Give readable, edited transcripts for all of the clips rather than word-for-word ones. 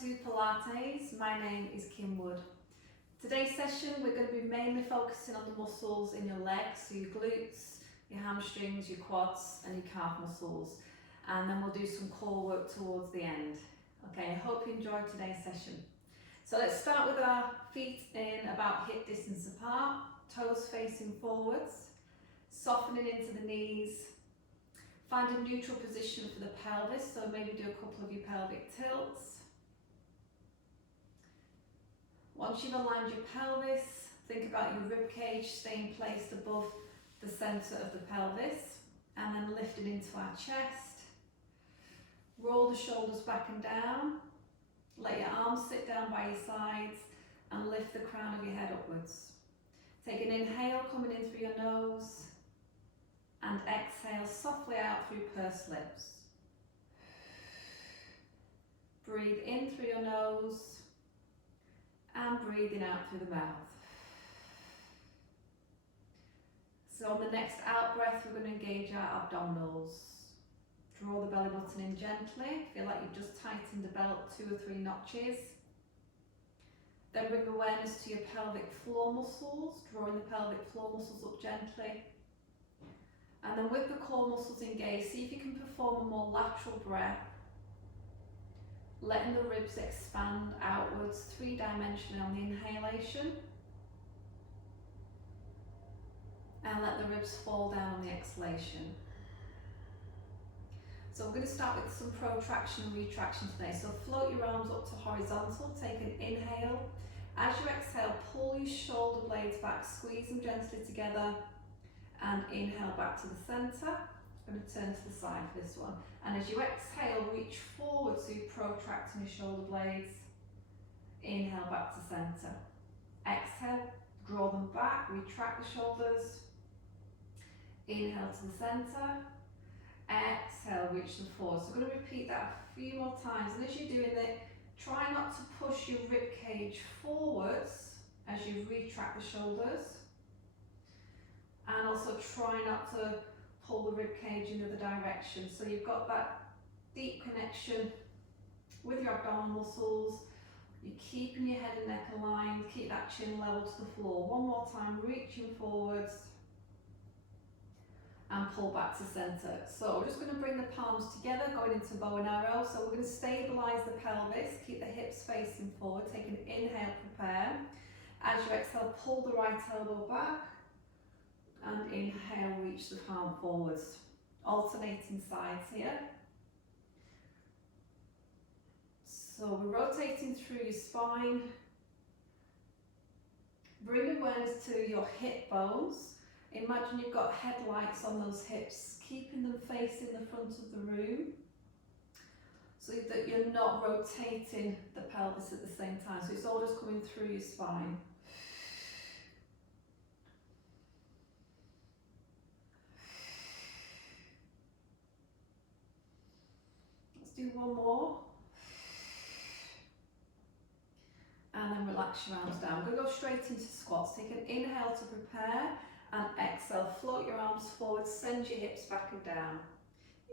to Pilates. My name is Kim Wood. Today's session we're going to be mainly focusing on the muscles in your legs, so your glutes, your hamstrings, your quads and your calf muscles, and then we'll do some core work towards the end. Okay, I hope you enjoyed today's session. So let's start with our feet in about hip distance apart, toes facing forwards, softening into the knees. Find a neutral position for the pelvis, so maybe do a couple of your pelvic tilts. Once you've aligned your pelvis, think about your rib cage staying placed above the centre of the pelvis, and then lifting into our chest. Roll the shoulders back and down. Let your arms sit down by your sides and lift the crown of your head upwards. Take an inhale coming in through your nose and exhale softly out through pursed lips. Breathe in through your nose and breathing out through the mouth. So on the next out breath, we're going to engage our abdominals. Draw the belly button in gently. Feel like you've just tightened the belt 2 or 3 notches. Then bring awareness to your pelvic floor muscles, drawing the pelvic floor muscles up gently. And then with the core muscles engaged, see if you can perform a more lateral breath, letting the ribs expand outwards 3-dimensionally on the inhalation, and let the ribs fall down on the exhalation. So we're going to start with some protraction and retraction today. So float your arms up to horizontal, take an inhale. As you exhale, pull your shoulder blades back, squeeze them gently together, and inhale back to the centre. I'm going to turn to the side for this one. And as you exhale, reach forward, so you're protracting your shoulder blades. Inhale back to centre. Exhale, draw them back, retract the shoulders. Inhale to the centre. Exhale, reach them forward. So I'm going to repeat that a few more times. And as you're doing it, try not to push your rib cage forwards as you retract the shoulders. And also try not to pull the rib cage in the other direction. So you've got that deep connection with your abdominal muscles. You're keeping your head and neck aligned. Keep that chin level to the floor. One more time, reaching forwards and pull back to centre. So we're just going to bring the palms together, going into bow and arrow. So we're going to stabilise the pelvis, keep the hips facing forward. Take an inhale, prepare. As you exhale, pull the right elbow back. And inhale, reach the palm forwards. Alternating sides here. So we're rotating through your spine. Bring awareness to your hip bones. Imagine you've got headlights on those hips, keeping them facing the front of the room, so that you're not rotating the pelvis at the same time. So it's all just coming through your spine. Do one more, and then relax your arms down. We're going to go straight into squats. Take an inhale to prepare, and exhale, float your arms forward, send your hips back and down.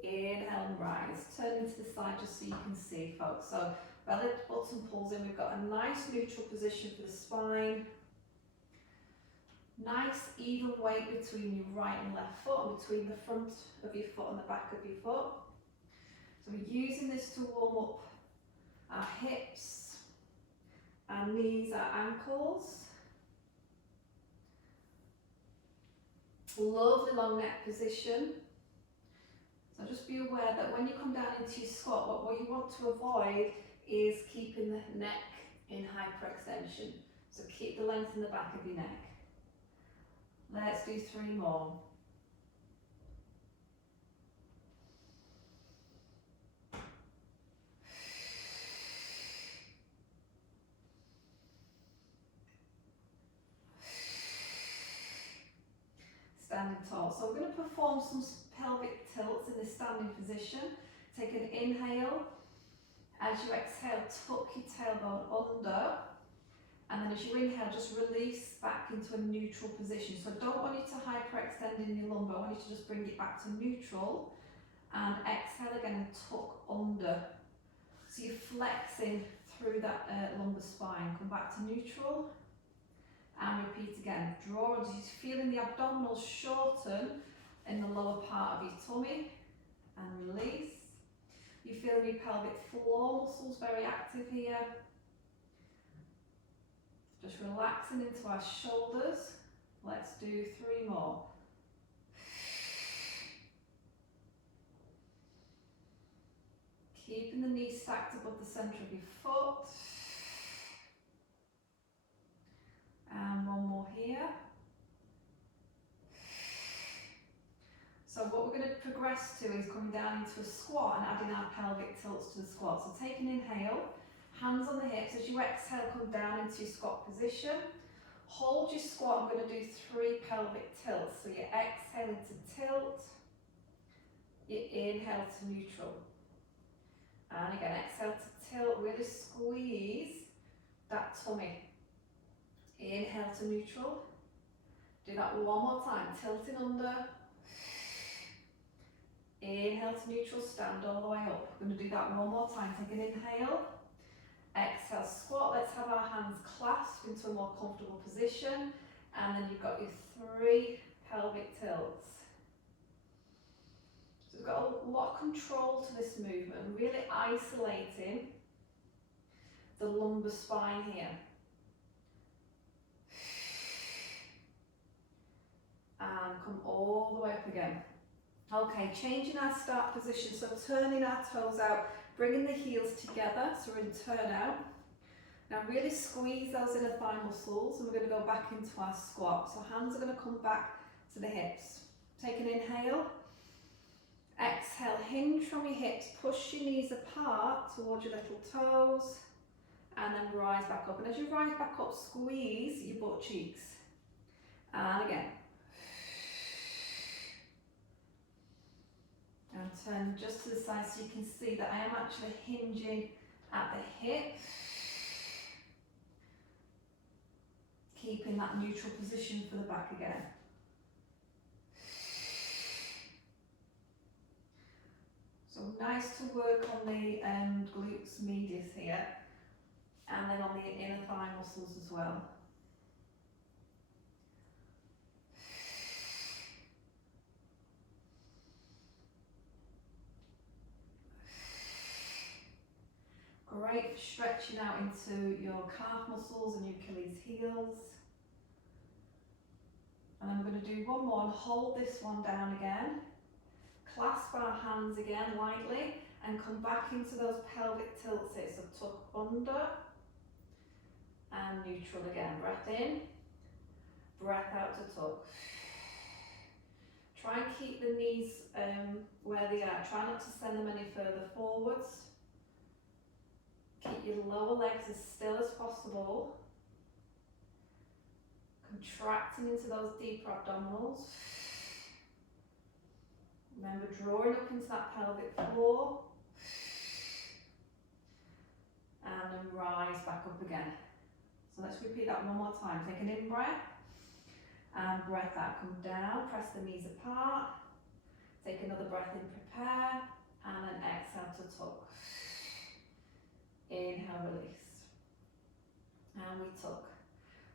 Inhale and rise. Turn into the side just so you can see, folks. So belly button pulls in. We've got a nice neutral position for the spine. Nice even weight between your right and left foot, and between the front of your foot and the back of your foot. So we're using this to warm up our hips, our knees, our ankles. Lovely long neck position. So just be aware that when you come down into your squat, what you want to avoid is keeping the neck in hyperextension. So keep the length in the back of your neck. Let's do 3 more. Standing tall. So we're going to perform some pelvic tilts in this standing position. Take an inhale. As you exhale, tuck your tailbone under. And then as you inhale, just release back into a neutral position. So I don't want you to hyperextend in your lumbar. I want you to just bring it back to neutral. And exhale again and tuck under. So you're flexing through that lumbar spine. Come back to neutral and repeat again. Draw as you're feeling the abdominals shorten in the lower part of your tummy and release. You're feeling your pelvic floor muscles very active here. Just relaxing into our shoulders. Let's do 3 more. Keeping the knees stacked above the centre of your foot. And 1 more here. So what we're going to progress to is coming down into a squat and adding our pelvic tilts to the squat. So take an inhale, hands on the hips. As you exhale, come down into your squat position. Hold your squat. I'm going to do 3 pelvic tilts. So you exhale into tilt, you inhale to neutral. And again, exhale to tilt, really squeeze that tummy. Inhale to neutral. Do that 1 more time, tilting under. Inhale to neutral, stand all the way up. We're going to do that 1 more time. Take an inhale. Exhale, squat. Let's have our hands clasped into a more comfortable position. And then you've got your 3 pelvic tilts. So we've got a lot of control to this movement, really isolating the lumbar spine here. And come all the way up again. Okay, changing our start position, so turning our toes out, bringing the heels together, so we're in turn out. Now really squeeze those inner thigh muscles, and we're going to go back into our squat. So hands are going to come back to the hips. Take an inhale. Exhale, hinge from your hips, push your knees apart towards your little toes, and then rise back up. And as you rise back up, squeeze your butt cheeks. And again. And turn just to the side so you can see that I am actually hinging at the hip. Keeping that neutral position for the back again. So nice to work on the glutes medius here, and then on the inner thigh muscles as well. Great for stretching out into your calf muscles and your Achilles heels. And then we're going to do 1 more and hold this one down again. Clasp our hands again lightly and come back into those pelvic tilts here. So tuck under and neutral again. Breath in, breath out to tuck. Try and keep the knees where they are. Try not to send them any further forwards. Keep your lower legs as still as possible. Contracting into those deeper abdominals. Remember, drawing up into that pelvic floor. And then rise back up again. So let's repeat that 1 more time. Take an in breath. And breath out. Come down, press the knees apart. Take another breath in, prepare. And then exhale to tuck. Inhale, release. And we tuck.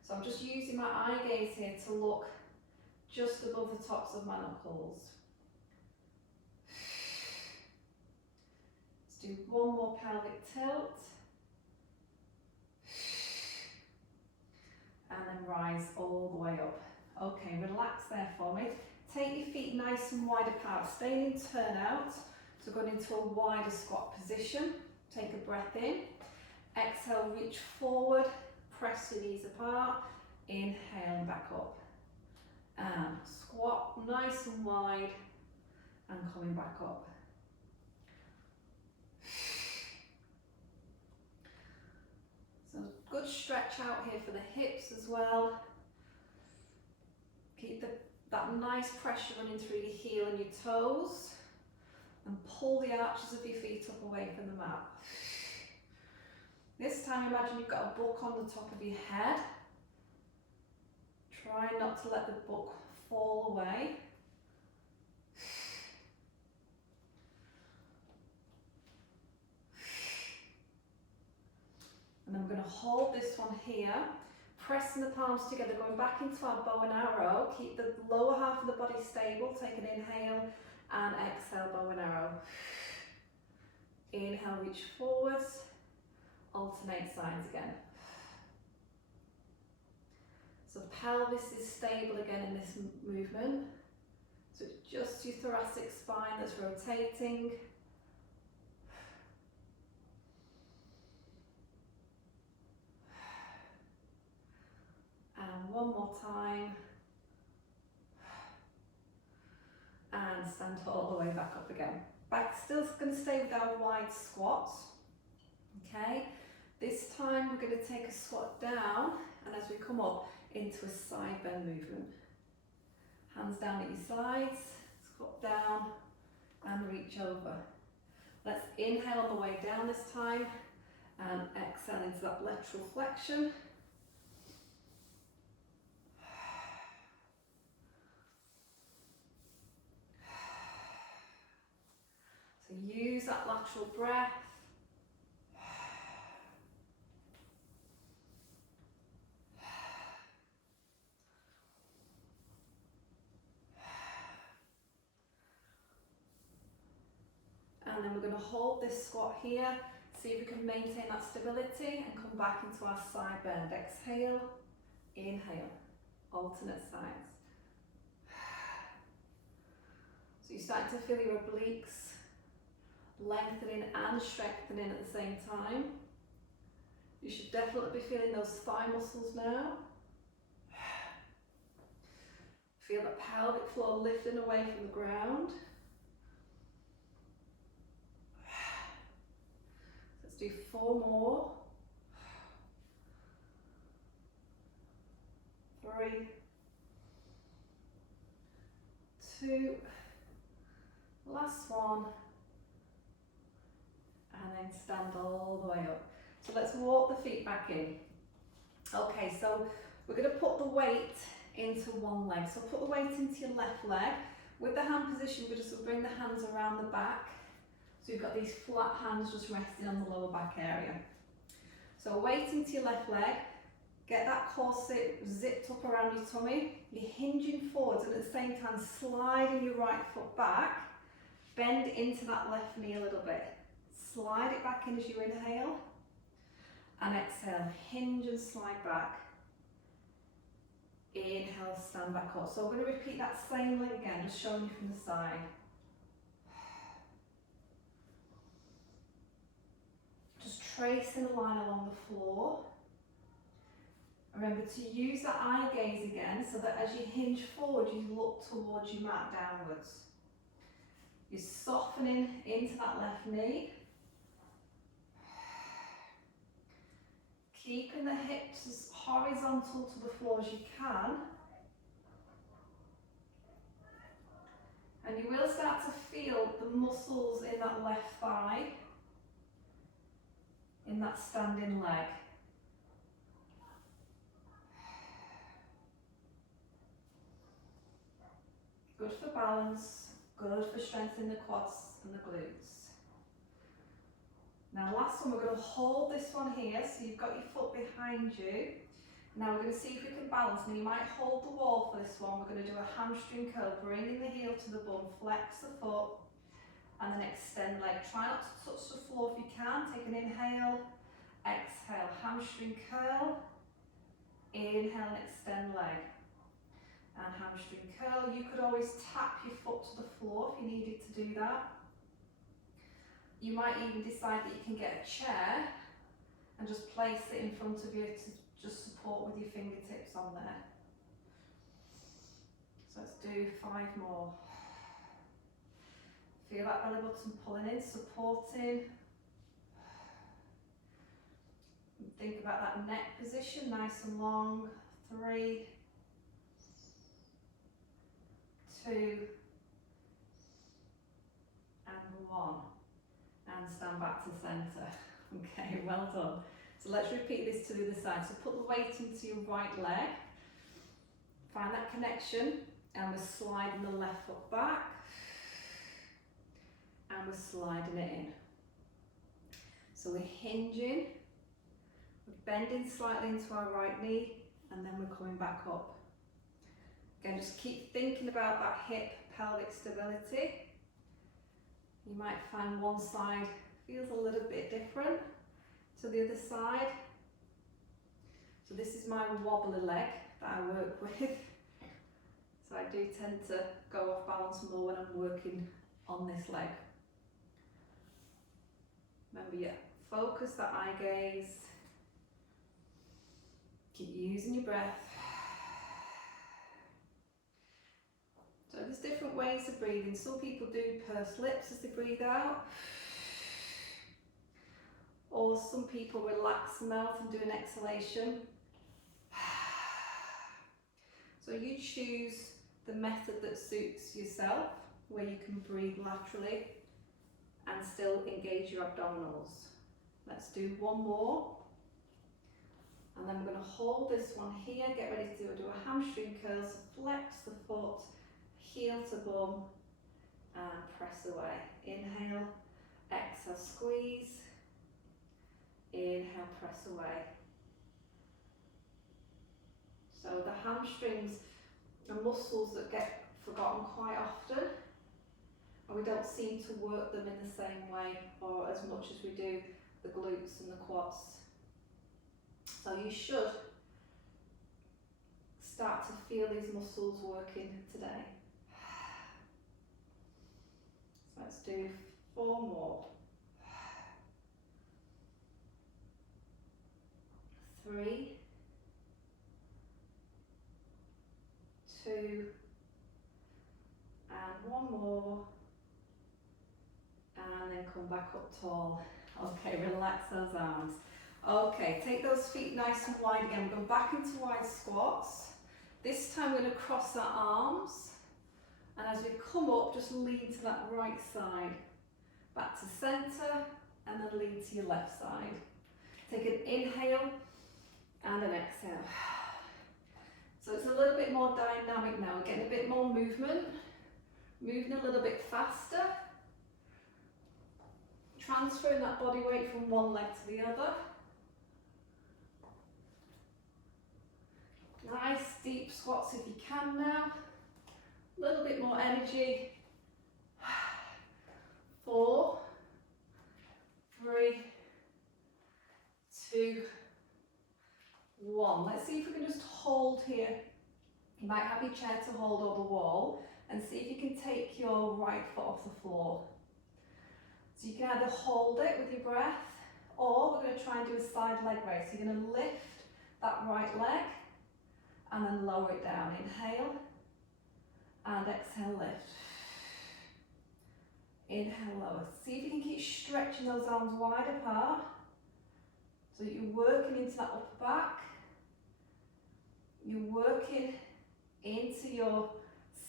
So I'm just using my eye gaze here to look just above the tops of my knuckles. Let's do 1 more pelvic tilt. And then rise all the way up. Okay, relax there for me. Take your feet nice and wide apart, staying in turn out. So going into a wider squat position. Take a breath in. Exhale, reach forward. Press your knees apart, inhale back up, and squat nice and wide, and coming back up. So good stretch out here for the hips as well. Keep that nice pressure running through your heel and your toes, and pull the arches of your feet up away from the mat. This time imagine you've got a book on the top of your head. Try not to let the book fall away. hold this one here, pressing the palms together, going back into our bow and arrow. Keep the lower half of the body stable. Take an inhale and exhale, bow and arrow. Inhale, reach forwards, alternate sides again. So pelvis is stable again in this movement. So it's just your thoracic spine that's rotating. And one more time. And stand all the way back up again. Back still going to stay with our wide squat. Okay, this time we're going to take a squat down, and as we come up into a side bend movement. Hands down at your sides, squat down and reach over. Let's inhale on the way down this time and exhale into that lateral flexion. So use that lateral breath. And then we're going to hold this squat here, see if we can maintain that stability and come back into our side bend. Exhale, inhale, alternate sides. So you're starting to feel your obliques lengthening and strengthening at the same time. You should definitely be feeling those thigh muscles now. Feel the pelvic floor lifting away from the ground. Let's do 4 more. 3, 2, last one. And then stand all the way up. So let's walk the feet back in. Okay, so we're going to put the weight into one leg. So put the weight into your left leg. With the hand position, we just bring the hands around the back. So you've got these flat hands just resting on the lower back area. So weight into your left leg. Get that corset zipped up around your tummy. You're hinging forwards and at the same time sliding your right foot back. Bend into that left knee a little bit. Slide it back in as you inhale. And exhale, hinge and slide back. Inhale, stand back up. So we're going to repeat that same leg again, just showing you from the side. Just tracing a line along the floor. Remember to use that eye gaze again, so that as you hinge forward, you look towards your mat downwards. You're softening into that left knee. Keeping the hips as horizontal to the floor as you can. And you will start to feel the muscles in that left thigh, in that standing leg. Good for balance, good for strengthening the quads and the glutes. Now last one, we're going to hold this one here, so you've got your foot behind you. Now we're going to see if we can balance. Now you might hold the wall for this one. We're going to do a hamstring curl, bringing the heel to the bum, flex the foot, and then extend leg. Try not to touch the floor if you can. Take an inhale, exhale, hamstring curl, inhale and extend leg. And hamstring curl. You could always tap your foot to the floor if you needed to do that. You might even decide that you can get a chair and just place it in front of you to just support with your fingertips on there. So let's do 5 more. Feel that belly button pulling in, supporting. Think about that neck position, nice and long. 3, 2, and 1. And stand back to centre. Okay, well done. So let's repeat this to the other side. So put the weight into your right leg. Find that connection, and we're sliding the left foot back. And we're sliding it in. So we're hinging, We're bending slightly into our right knee, and then we're coming back up. Again, just keep thinking about that hip pelvic stability. You might find one side feels a little bit different to the other side. So this is my wobbly leg that I work with. So I do tend to go off balance more when I'm working on this leg. Remember, yeah, focus that eye gaze. Keep using your breath. So there's different ways of breathing. Some people do pursed lips as they breathe out. Or some people relax the mouth and do an exhalation. So you choose the method that suits yourself, where you can breathe laterally and still engage your abdominals. Let's do one more. And then we're going to hold this one here. Get ready to do a hamstring curl. So flex the foot, heel to bum, and press away. Inhale, exhale, squeeze. Inhale, press away. So the hamstrings are muscles that get forgotten quite often, and we don't seem to work them in the same way or as much as we do the glutes and the quads. So you should start to feel these muscles working today. So let's do 4 more. 3, 2, and 1 more, and then come back up tall. Okay, relax those arms. Okay, take those feet nice and wide again. We're going back into wide squats. This time we're going to cross our arms, and as we come up, just lean to that right side. Back to centre, and then lean to your left side. Take an inhale and an exhale. So it's a little bit more dynamic now. We're getting a bit more movement, moving a little bit faster, transferring that body weight from one leg to the other. Nice deep squats if you can now. A little bit more energy. 4, 3, 2, 1. Let's see if we can just hold here. You might have your chair to hold or the wall, and see if you can take your right foot off the floor. So you can either hold it with your breath, or we're going to try and do a side leg raise. So you're going to lift that right leg and then lower it down. Inhale and exhale, lift. Inhale, lower. See if you can keep stretching those arms wide apart so that you're working into that upper back. You're working into your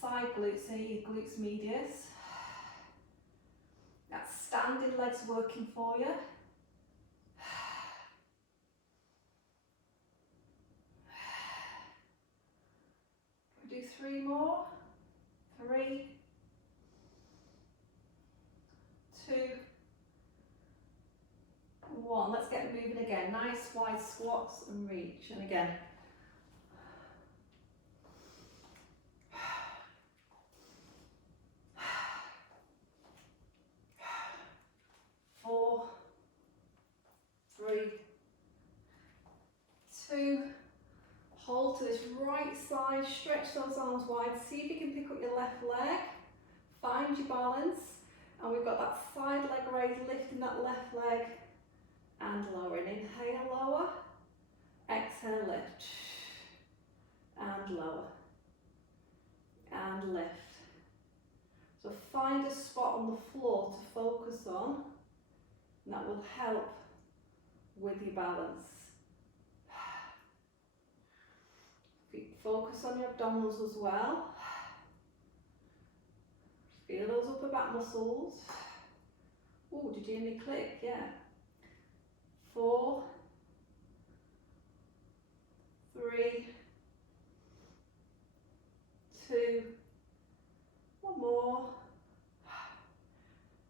side glutes, so your glutes medius. That standing leg's working for you. Do 3 more. 3, 2, 1. Let's get moving again. Nice wide squats and reach. And again. 4, 3, 2. Hold to this right side, stretch those arms wide, see if you can pick up your left leg, find your balance, and we've got that side leg raise, lifting that left leg and lowering. Inhale, lower, exhale, lift, and lower, and lift. So find a spot on the floor to focus on, and that will help with your balance. Focus on your abdominals as well. Feel those upper back muscles. Oh, did you hear me click? Yeah. 4, 3, 2, 1 more.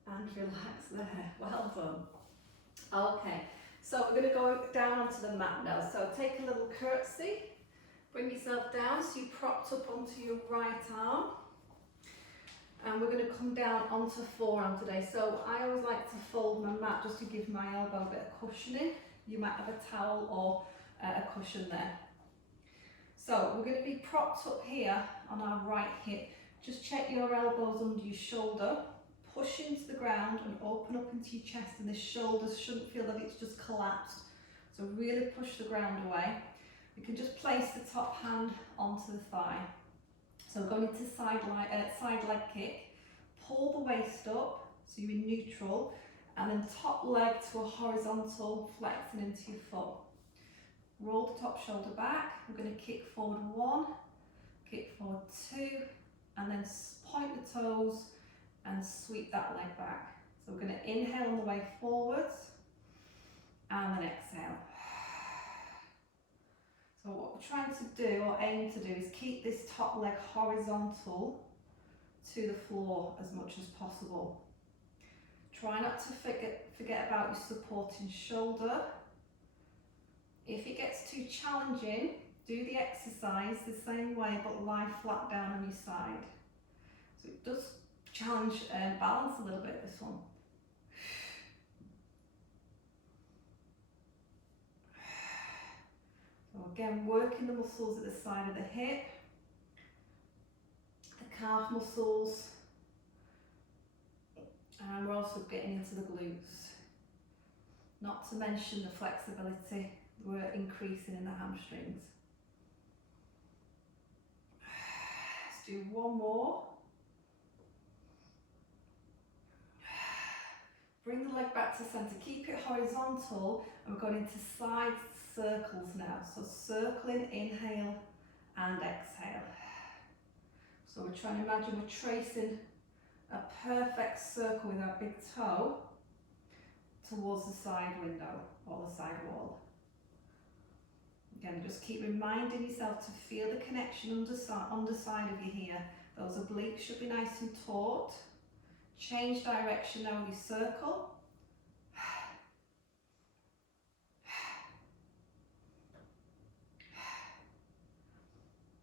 And relax there. Well done. Okay, So we're going to go down onto the mat now. So take a little curtsy, bring yourself down so you're propped up onto your right arm. And we're going to come down onto forearm today. So I always like to fold my mat just to give my elbow a bit of cushioning. You might have a towel or a cushion there. So we're going to be propped up here on our right hip. Just check your elbows under your shoulder, push into the ground and open up into your chest, and the shoulders shouldn't feel that it's just collapsed. So really push the ground away. You can just place the top hand onto the thigh. So going into side leg kick, pull the waist up so you're in neutral, and then top leg to a horizontal, flexing into your foot. Roll the top shoulder back. We're going to kick forward 1, kick forward 2, and then point the toes and sweep that leg back. So we're going to inhale on the way forwards and then exhale. So what we're trying to do, or aim to do, is keep this top leg horizontal to the floor as much as possible. Try not to forget about your supporting shoulder. If it gets too challenging, do the exercise the same way but lie flat down on your side. So it does challenge balance a little bit, this one. So again, working the muscles at the side of the hip, the calf muscles, and we're also getting into the glutes. Not to mention the flexibility, we're increasing in the hamstrings. Let's do one more. Bring the leg back to center, keep it horizontal, and we're going into side circles now. So circling, inhale and exhale. So we're trying to imagine we're tracing a perfect circle with our big toe towards the side window or the side wall. Again, just keep reminding yourself to feel the connection underside of you here. Those obliques should be nice and taut. Change direction now with your circle.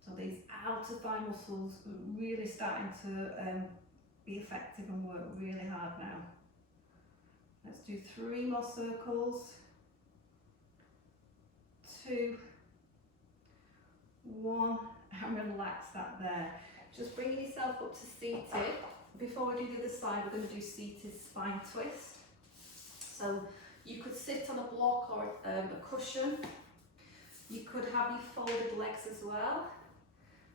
So these outer thigh muscles are really starting to be effective and work really hard now. Let's do 3 more circles. 2, 1, and relax that there. Just bringing yourself up to seated. Before we do the other side, we're going to do seated spine twist. So you could sit on a block or a cushion. You could have your folded legs as well.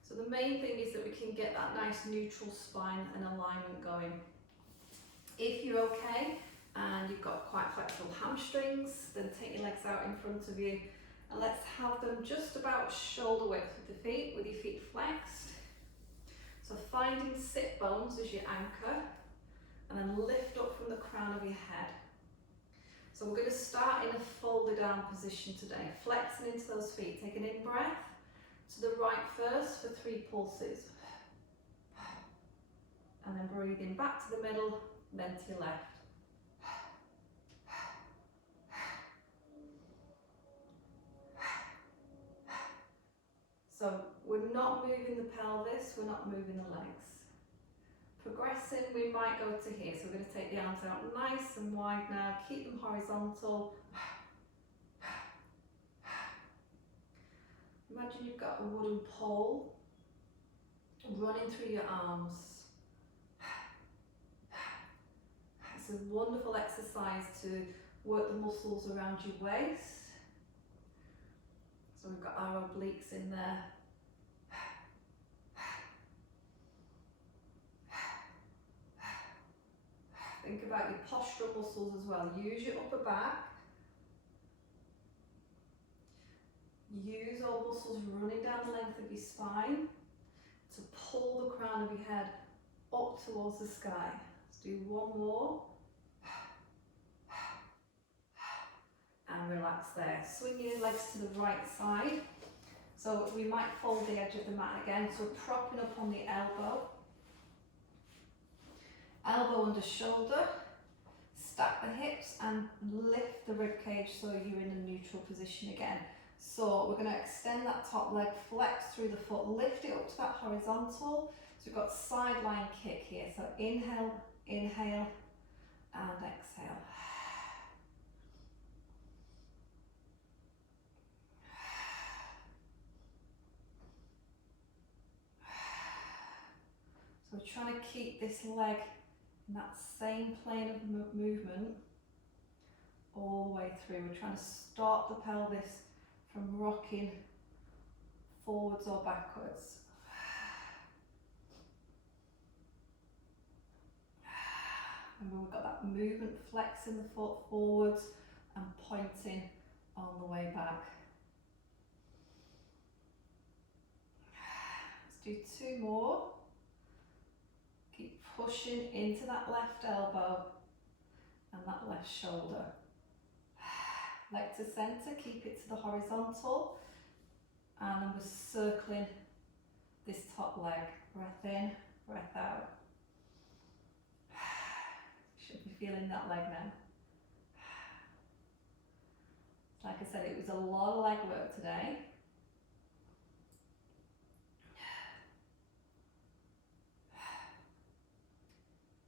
So the main thing is that we can get that nice neutral spine and alignment going. If you're okay and you've got quite flexible hamstrings, then take your legs out in front of you and let's have them just about shoulder width with the feet, with your feet flexed. So finding sit bones as your anchor, and then lift up from the crown of your head. So we're going to start in a folded arm position today, flexing into those feet. Take an in breath to the right first for 3 pulses. And then breathing back to the middle, then to your left. So we're not moving the pelvis, we're not moving the legs. Progressing, we might go to here. So we're going to take the arms out nice and wide now, keep them horizontal. Imagine you've got a wooden pole running through your arms. It's a wonderful exercise to work the muscles around your waist. So we've got our obliques in there. Think about your postural muscles as well. Use your upper back. Use all muscles running down the length of your spine to pull the crown of your head up towards the sky. Let's do one more. And relax there. Swing your legs to the right side. So we might fold the edge of the mat again. So we're propping up on the elbow. Elbow under shoulder. Stack the hips and lift the rib cage so you're in a neutral position again. So we're going to extend that top leg, flex through the foot, lift it up to that horizontal. So we've got sideline kick here. So inhale, inhale, and exhale. So we're trying to keep this leg in that same plane of movement all the way through. We're trying to stop the pelvis from rocking forwards or backwards. And we've got that movement, flexing the foot forwards and pointing on the way back. Let's do 2 more. Keep pushing into that left elbow and that left shoulder. Leg to centre, keep it to the horizontal. And then we're circling this top leg. Breath in, breath out. Should be feeling that leg now. Like I said, it was a lot of leg work today.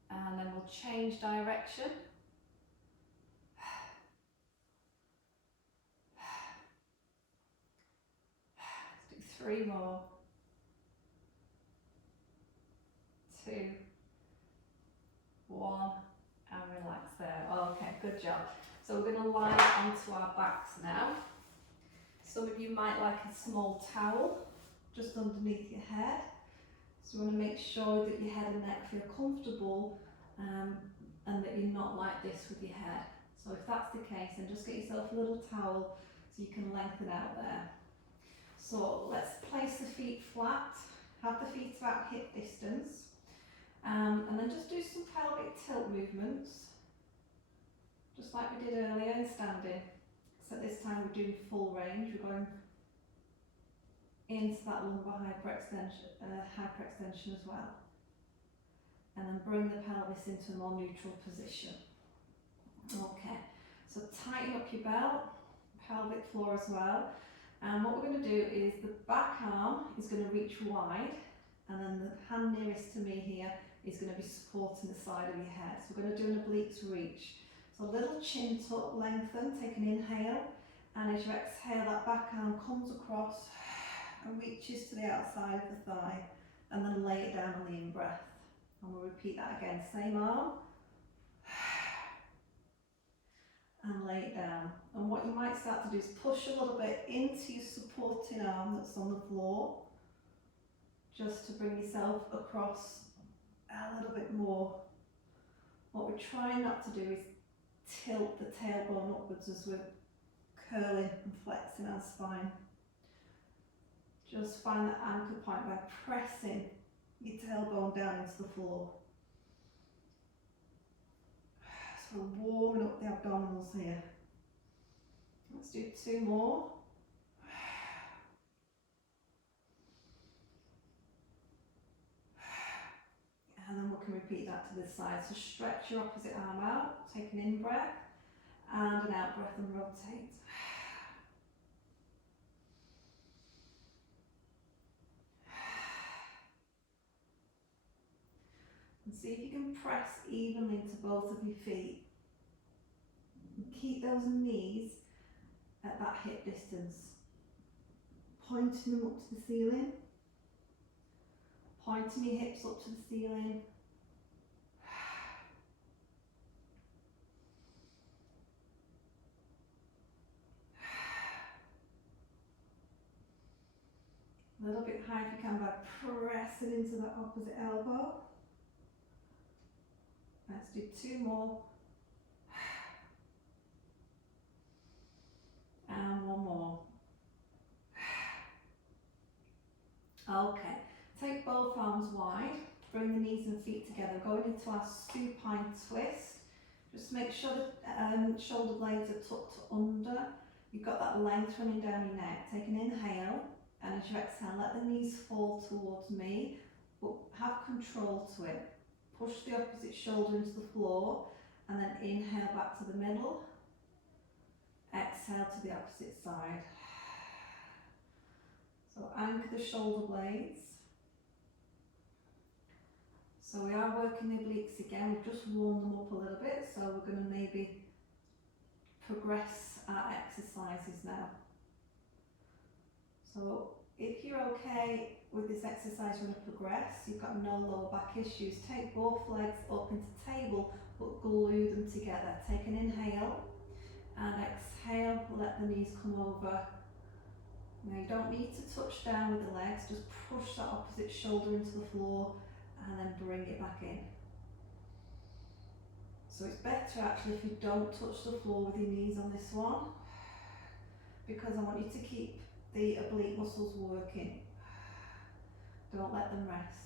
And then we'll change direction. Let's do 3 more. 2, 1, and relax there. Okay, good job. So we're going to lie onto our backs now. Some of you might like a small towel just underneath your head. So you want to make sure that your head and neck feel comfortable and that you're not like this with your head. So if that's the case, then just get yourself a little towel so you can lengthen out there. So let's place the feet flat, have the feet about hip distance, and then just do some pelvic tilt movements, just like we did earlier in standing. So this time we're doing full range. We're going into that lumbar hyperextension as well. And then bring the pelvis into a more neutral position. Okay, so tighten up your belt, pelvic floor as well. And what we're going to do is the back arm is going to reach wide, and then the hand nearest to me here is going to be supporting the side of your head. So we're going to do an obliques reach. So a little chin tuck, lengthen, take an inhale, and as you exhale, that back arm comes across and reaches to the outside of the thigh, and then lay it down on the in-breath. And we'll repeat that again, same arm, and lay it down. And what you might start to do is push a little bit into your supporting arm that's on the floor, just to bring yourself across a little bit more. What we're trying not to do is tilt the tailbone upwards as we're curling and flexing our spine. Just find that anchor point by pressing your tailbone down into the floor. So we're warming up the abdominals here. Let's do 2 more. And then we can repeat that to this side. So stretch your opposite arm out, take an in-breath and an out-breath and rotate. And see if you can press evenly into both of your feet. And keep those knees at that hip distance. Pointing them up to the ceiling. Pointing your hips up to the ceiling. A little bit high if you can by pressing into that opposite elbow. Let's do 2 more. And 1 more. Okay, take both arms wide, bring the knees and feet together, going into our supine twist. Just make sure the shoulder blades are tucked under. You've got that length running down your neck. Take an inhale, and as you exhale, let the knees fall towards me, but have control to it. Push the opposite shoulder into the floor, and then inhale back to the middle, exhale to the opposite side. So anchor the shoulder blades. So we are working the obliques again, we've just warmed them up a little bit, so we're going to maybe progress our exercises now. So if you're okay with this exercise, you're going to progress, you've got no lower back issues, take both legs up into table but glue them together. Take an inhale and exhale, let the knees come over. Now you don't need to touch down with the legs, just push that opposite shoulder into the floor and then bring it back in. So it's better actually if you don't touch the floor with your knees on this one, because I want you to keep the oblique muscles working. Don't let them rest.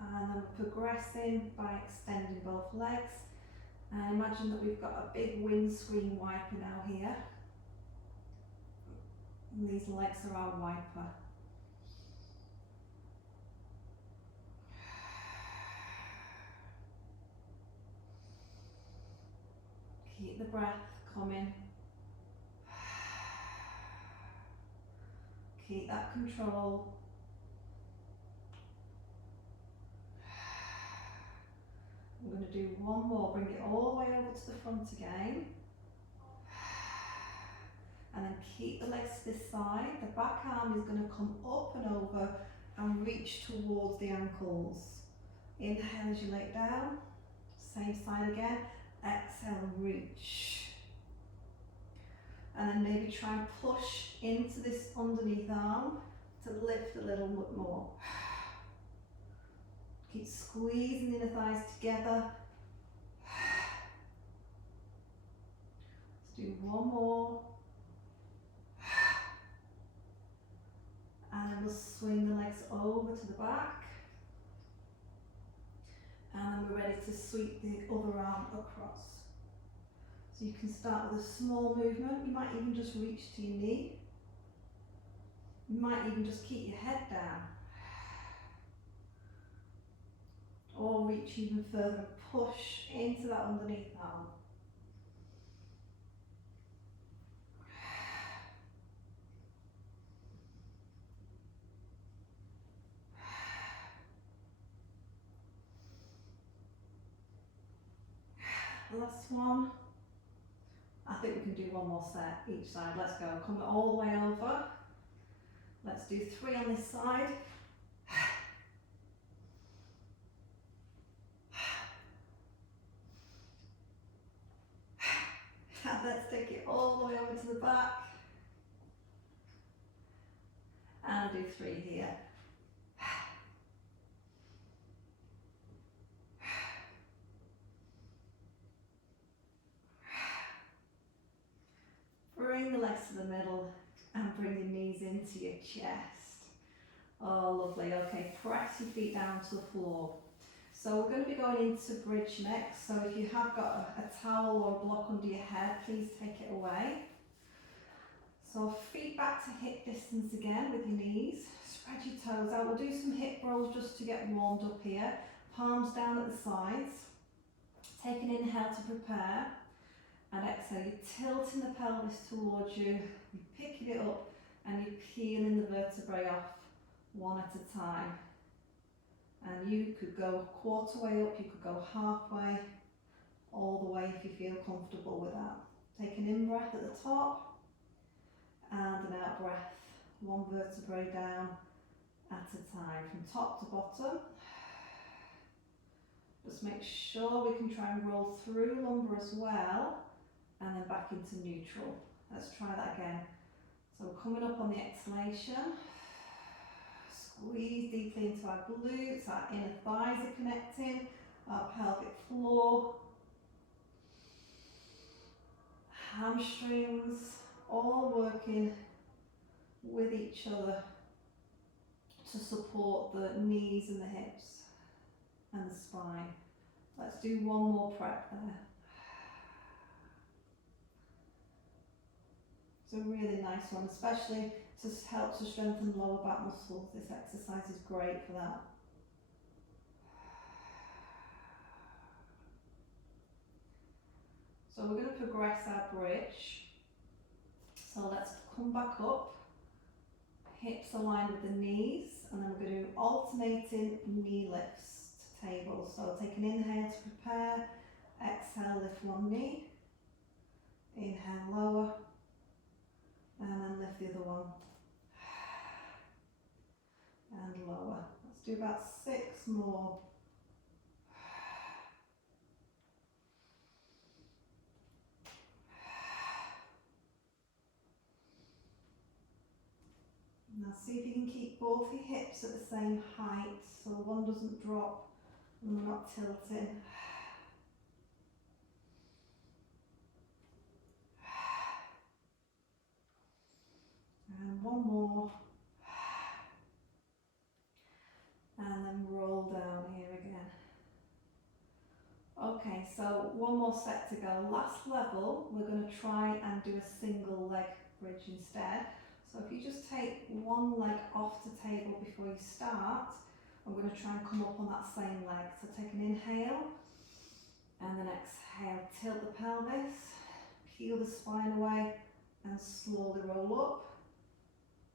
And then we're progressing by extending both legs. And imagine that we've got a big windscreen wiper now here. And these legs are our wiper. Keep the breath coming. Keep that control. We're going to do one more, bring it all the way over to the front again. And then keep the legs to this side. The back arm is going to come up and over and reach towards the ankles. Inhale as you lay it down. Same side again. Exhale and reach. And then maybe try and push into this underneath arm to lift a little bit more. Keep squeezing the inner thighs together. Let's do one more. And then we'll swing the legs over to the back. And then we're ready to sweep the other arm across. So you can start with a small movement. You might even just reach to your knee. You might even just keep your head down. Or reach even further and push into that underneath arm. Last one. I think we can do one more set each side. Let's go. Come all the way over. Let's do 3 on this side. Let's take it all the way over to the back. And do 3 here. Bring the legs to the middle and bring the knees into your chest. Oh, lovely. Okay, press your feet down to the floor. So we're going to be going into bridge next. So if you have got a towel or a block under your head, please take it away. So feet back to hip distance again with your knees. Spread your toes out. We'll do some hip rolls just to get warmed up here. Palms down at the sides. Take an inhale to prepare. And exhale, you're tilting the pelvis towards you, you're picking it up and you're peeling the vertebrae off one at a time. And you could go a quarter way up, you could go halfway, all the way if you feel comfortable with that. Take an in-breath at the top and an out-breath, one vertebrae down at a time, from top to bottom. Just make sure we can try and roll through lumbar as well. And then back into neutral. Let's try that again. So we're coming up on the exhalation. Squeeze deeply into our glutes, our inner thighs are connecting, our pelvic floor, hamstrings, all working with each other to support the knees and the hips and the spine. Let's do one more prep there. It's a really nice one, especially to help to strengthen lower back muscles. This exercise is great for that. So we're going to progress our bridge. So let's come back up, hips aligned with the knees, and then we're going to do alternating knee lifts to table. So take an inhale to prepare, exhale, lift one knee, inhale, lower, and then lift the other one, and lower. Let's do about 6 more. Now see if you can keep both your hips at the same height so one doesn't drop and we're not tilting. And one more. And then roll down here again. Okay, so one more set to go. Last level, we're going to try and do a single leg bridge instead. So if you just take one leg off the table before you start, I'm going to try and come up on that same leg. So take an inhale, and then exhale, tilt the pelvis, peel the spine away, and slowly roll up.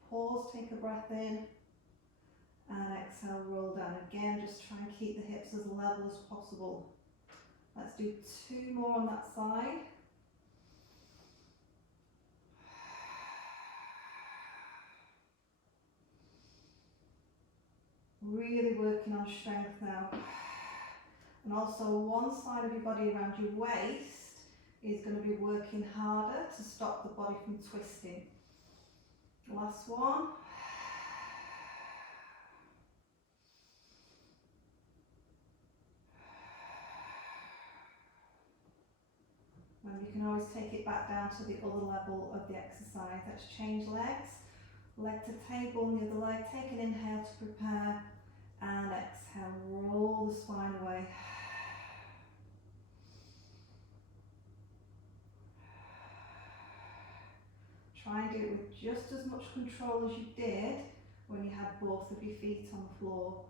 Pause, take a breath in, and exhale, roll down. Again, just try and keep the hips as level as possible. Let's do 2 more on that side. Really working on strength now. And also one side of your body around your waist is going to be working harder to stop the body from twisting. Last one. And you can always take it back down to the other level of the exercise. Let's change legs. Leg to table and the other leg. Take an inhale to prepare and exhale. Roll the spine away. Try and do it with just as much control as you did when you had both of your feet on the floor.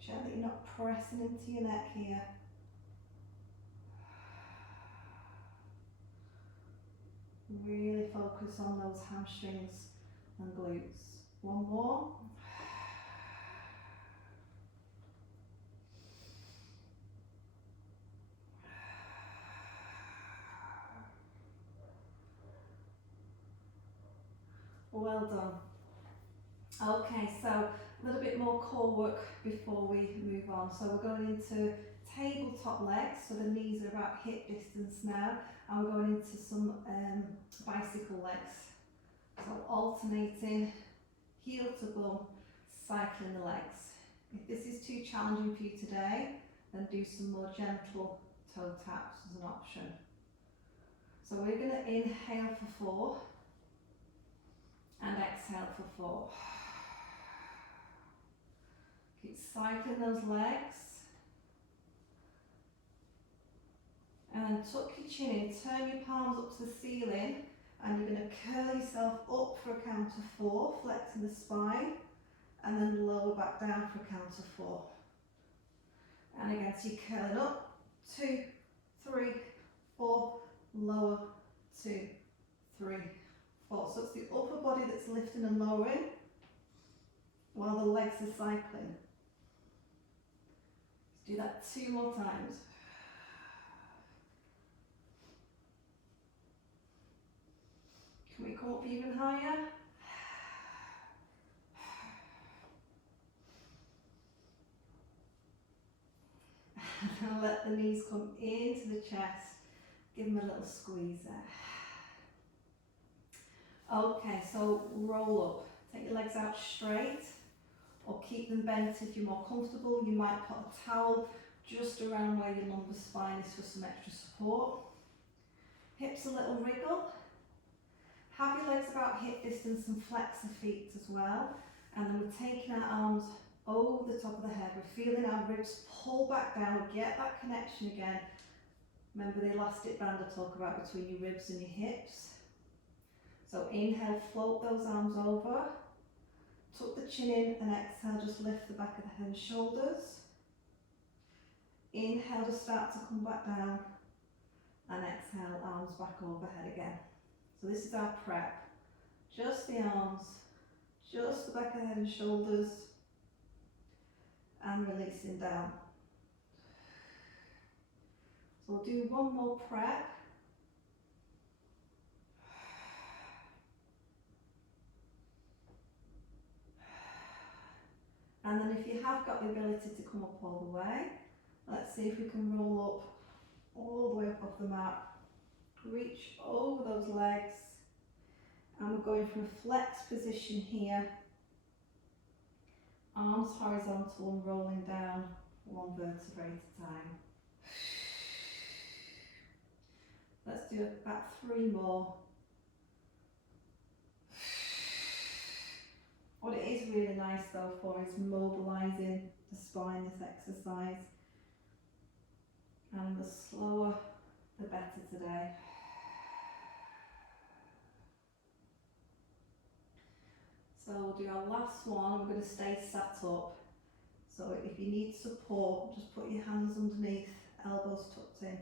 Check that you're not pressing into your neck here. Really focus on those hamstrings and glutes. One more. Well done. Okay, so a little bit more core work before we move on. So we're going into tabletop legs, so the knees are about hip distance now, and we're going into some bicycle legs. So alternating heel to bum, cycling the legs. If this is too challenging for you today, then do some more gentle toe taps as an option. So we're going to inhale for 4 and exhale for 4. Keep cycling those legs. And then tuck your chin in, turn your palms up to the ceiling, and you're going to curl yourself up for a count of 4, flexing the spine, and then lower back down for a count of 4. And again, so you're curling up, 2, 3, 4, lower, 2, 3, 4. So it's the upper body that's lifting and lowering, while the legs are cycling. Let's do that 2 more times. Can we come up even higher? And let the knees come into the chest. Give them a little squeeze there. Okay, so roll up. Take your legs out straight, or keep them bent if you're more comfortable. You might put a towel just around where your lumbar spine is for some extra support. Hips a little wriggle. Have your legs about hip distance and flex the feet as well. And then we're taking our arms over the top of the head. We're feeling our ribs pull back down. Get that connection again. Remember the elastic band I talk about between your ribs and your hips. So inhale, float those arms over, tuck the chin in, and exhale, just lift the back of the head and shoulders. Inhale to start to come back down, and exhale, arms back overhead again. So this is our prep. Just the arms, just the back of the head and shoulders, and releasing down. So we'll do one more prep. And then if you have got the ability to come up all the way, let's see if we can roll up all the way up off the mat. Reach over those legs. And we're going from a flex position here. Arms horizontal and rolling down one vertebrae at a time. Let's do about 3 more. What it is really nice though for is mobilising the spine, this exercise. And the slower, the better today. So we'll do our last one. We're going to stay sat up. So if you need support, just put your hands underneath, elbows tucked in,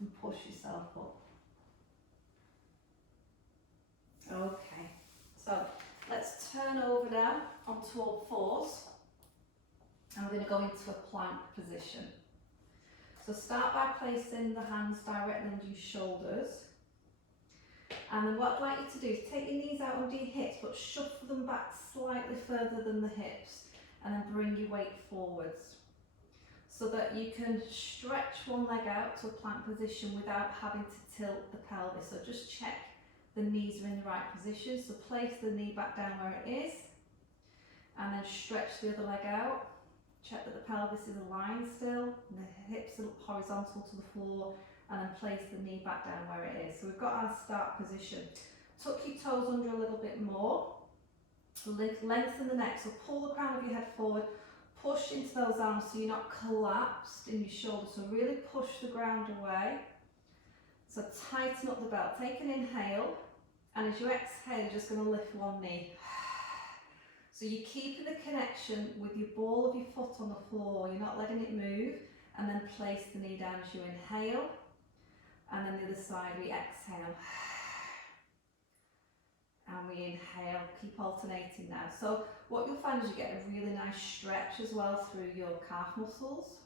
and push yourself up. Okay, so let's turn over now onto all fours. And we're going to go into a plank position. So start by placing the hands directly under your shoulders. And then what I'd like you to do is take your knees out under your hips, but shuffle them back slightly further than the hips, and then bring your weight forwards. So that you can stretch one leg out to a plank position without having to tilt the pelvis. So just check the knees are in the right position. So place the knee back down where it is, and then stretch the other leg out. Check that the pelvis is aligned still, and the hips are horizontal to the floor, and then place the knee back down where it is. So we've got our start position. Tuck your toes under a little bit more. Lengthen the neck, so pull the crown of your head forward. Push into those arms so you're not collapsed in your shoulders. So really push the ground away. So tighten up the belt. Take an inhale, and as you exhale, you're just going to lift one knee. So you're keeping the connection with your ball of your foot on the floor. You're not letting it move. And then place the knee down as you inhale. And then the other side, we exhale. And we inhale. Keep alternating now. So what you'll find is you get a really nice stretch as well through your calf muscles.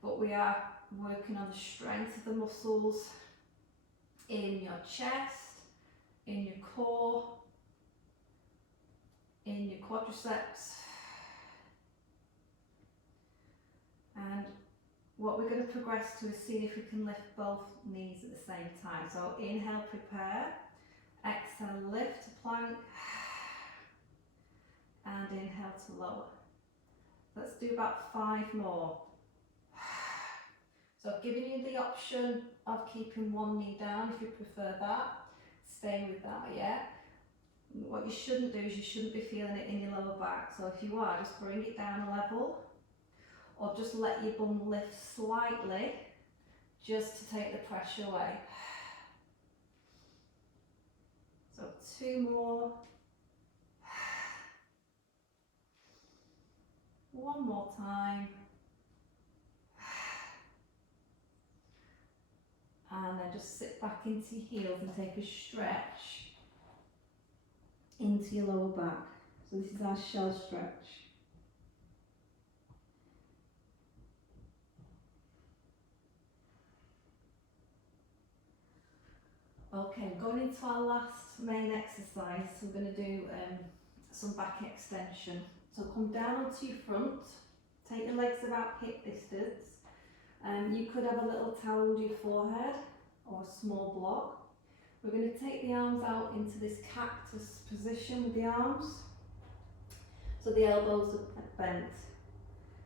But we are working on the strength of the muscles in your chest, in your core, in your quadriceps. And what we're going to progress to is seeing if we can lift both knees at the same time. So inhale, prepare. Exhale, lift to plank. And inhale to lower. Let's do about 5 more. So I've given you the option of keeping one knee down if you prefer that. Stay with that, yeah? What you shouldn't do is you shouldn't be feeling it in your lower back. So if you are, just bring it down a level, or just let your bum lift slightly just to take the pressure away. So 2 more. 1 more time. And then just sit back into your heels and take a stretch into your lower back. So this is our shell stretch. Okay, going into our last main exercise, so we're going to do some back extension. So come down onto your front, take your legs about hip distance. You could have a little towel under your forehead or a small block. We're going to take the arms out into this cactus position with the arms. So the elbows are bent.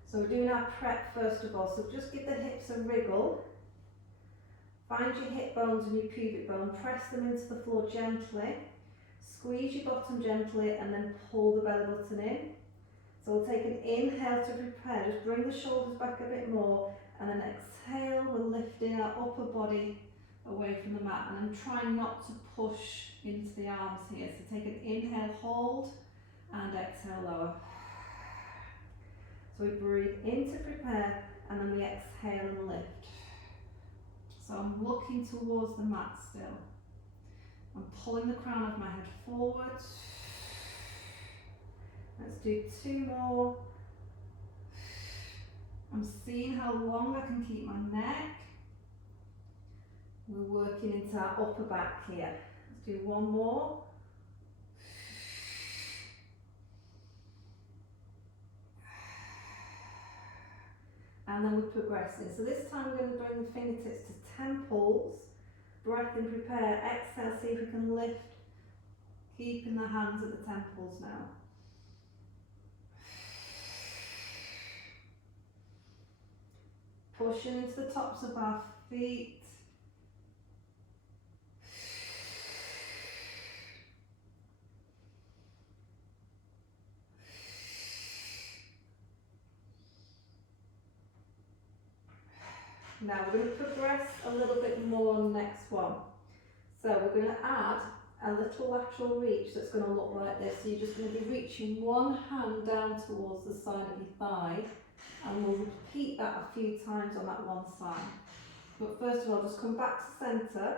So we're doing our prep first of all. So just give the hips a wriggle. Find your hip bones and your pubic bone, press them into the floor gently. Squeeze your bottom gently and then pull the belly button in. So we'll take an inhale to prepare. Just bring the shoulders back a bit more And then exhale, we're lifting our upper body away from the mat, and I'm trying not to push into the arms here. So take an inhale, hold, and exhale, lower. So we breathe in to prepare, and then we exhale and lift. So I'm looking towards the mat still. I'm pulling the crown of my head forward. Let's do 2 more. I'm seeing how long I can keep my neck. We're working into our upper back here. Let's do 1 more. And then we're progressing. So this time we're going to bring the fingertips to temples. Breath in, prepare. Exhale, see if we can lift. Keeping the hands at the temples now. Pushing into the tops of our feet. Now we're going to progress a little bit more on the next one. So we're going to add a little lateral reach that's going to look like this. So you're just going to be reaching one hand down towards the side of your thigh, and we'll repeat that a few times on that one side. But first of all, just come back to centre,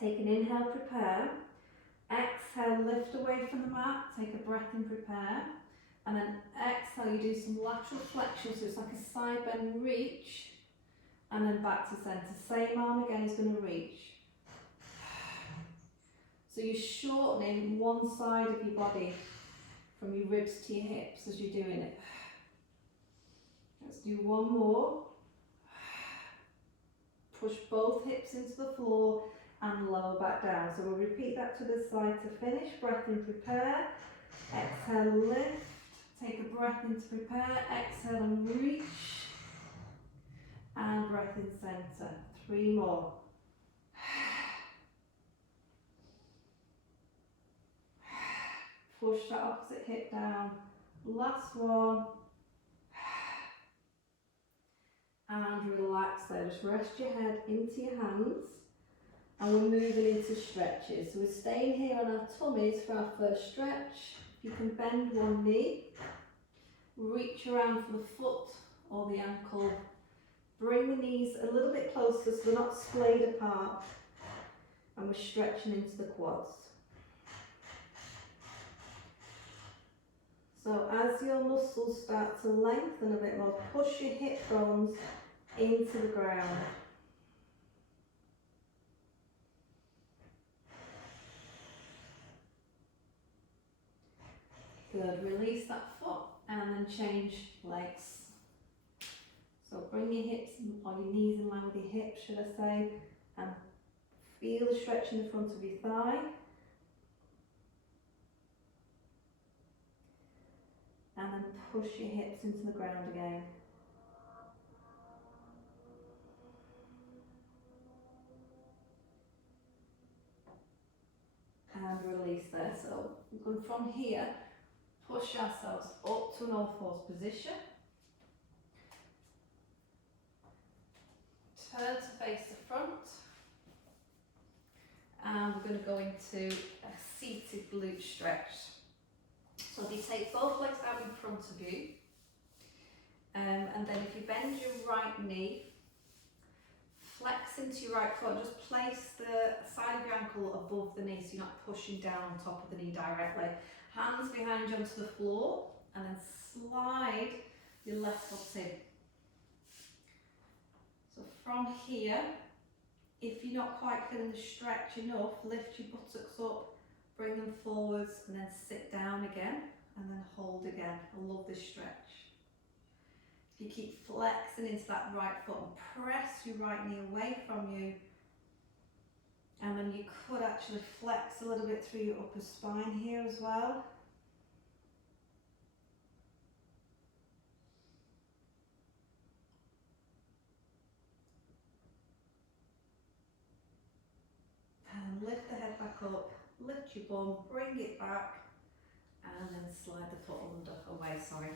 take an inhale, prepare, exhale, lift away from the mat, take a breath in, prepare, and then exhale, you do some lateral flexion, so it's like a side bend reach, and then back to centre. Same arm again is going to reach. So you're shortening one side of your body from your ribs to your hips as you're doing it. Let's do 1 more. Push both hips into the floor and lower back down. So we'll repeat that to the side to finish. Breath in, prepare. Exhale, lift. Take a breath in to prepare. Exhale and reach. And breath in centre. 3 more. Push that opposite hip down. Last one. And relax there. Just rest your head into your hands. And we're moving into stretches. So we're staying here on our tummies for our first stretch. You can bend one knee. Reach around for the foot or the ankle. Bring the knees a little bit closer so they're not splayed apart. And we're stretching into the quads. So as your muscles start to lengthen a bit more, push your hip bones into the ground. Good, release that foot and then change legs. So bring your hips or your knees in line with your hips, should I say, and feel the stretch in the front of your thigh. And then push your hips into the ground again. And release there. So we're going from here, push ourselves up to an all-fours position. Turn to face the front. And we're going to go into a seated glute stretch. So if you take both legs out in front of you, and then if you bend your right knee, flex into your right foot, just place the side of your ankle above the knee so you're not pushing down on top of the knee directly. Hands behind you onto the floor, and then slide your left foot in. So from here, if you're not quite feeling the stretch enough, lift your buttocks up, bring them forwards, and then sit down again, and then hold again. I love this stretch. If you keep flexing into that right foot and press your right knee away from you, and then you could actually flex a little bit through your upper spine here as well. And lift the head back up, lift your bum, bring it back, and then slide the foot away, sorry.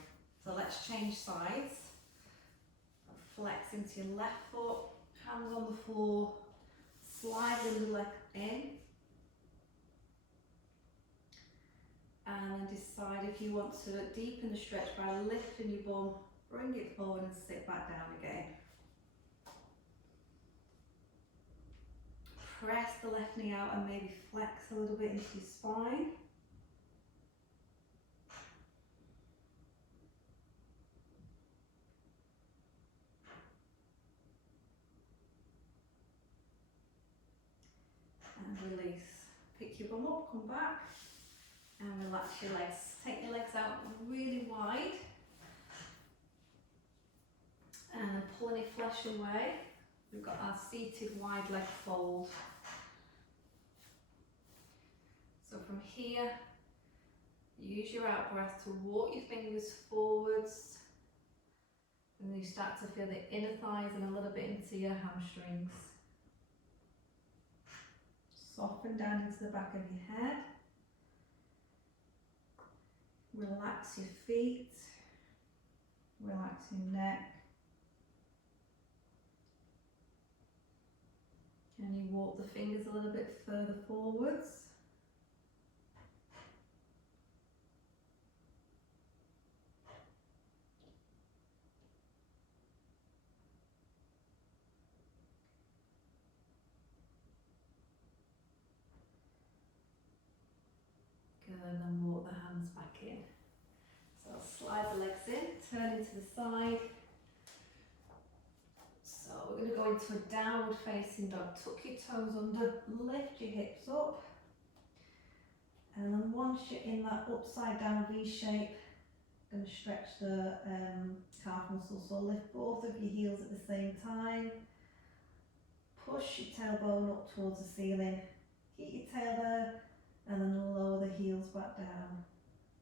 So let's change sides. flex into your left foot, hands on the floor, slide the leg in, and then decide if you want to deepen the stretch by lifting your bum, bring it forward and sit back down again. Press the left knee out and maybe flex a little bit into your spine. And release. Pick your bum up, come back, and relax your legs. Take your legs out really wide. And pull any flesh away. We've got our seated wide leg fold. So from here, use your out breath to walk your fingers forwards. And then you start to feel the inner thighs and a little bit into your hamstrings. Soften down into the back of your head. Relax your feet. Relax your neck. Can you walk the fingers a little bit further forwards? Good, and then walk the hands back in. So slide the legs in, turn into the side. So we're going to go into a downward facing dog. Tuck your toes under, lift your hips up. And then once you're in that upside down V shape, going to stretch the calf muscles. So lift both of your heels at the same time. Push your tailbone up towards the ceiling. Keep your tail there and then lower the heels back down.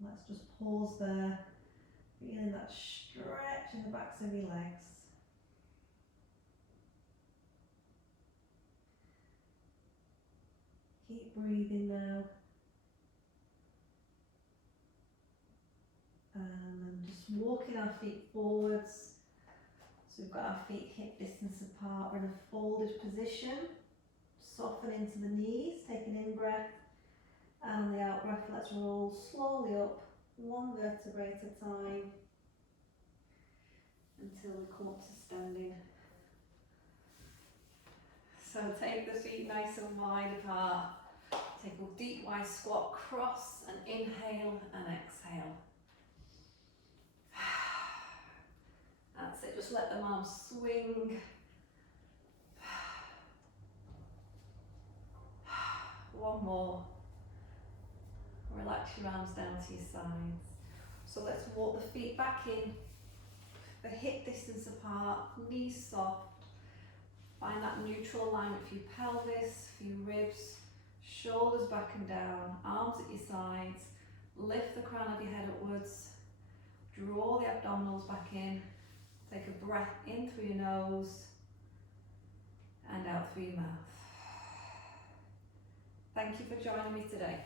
Let's just pause there. Feeling that stretch in the backs of your legs. Keep breathing now. And then just walking our feet forwards. So we've got our feet hip distance apart. We're in a folded position. Soften into the knees, take an in breath. And on the out breath, let's roll slowly up, one vertebrae at a time, until we come up to standing. So take the feet nice and wide apart. Take a deep wide squat, cross and inhale and exhale. That's it, just let the arms swing. One more. Relax your arms down to your sides. So let's walk the feet back in, the hip distance apart, knees soft. Find that neutral alignment for your pelvis, for your ribs, shoulders back and down, arms at your sides. Lift the crown of your head upwards. Draw the abdominals back in. Take a breath in through your nose and out through your mouth. Thank you for joining me today.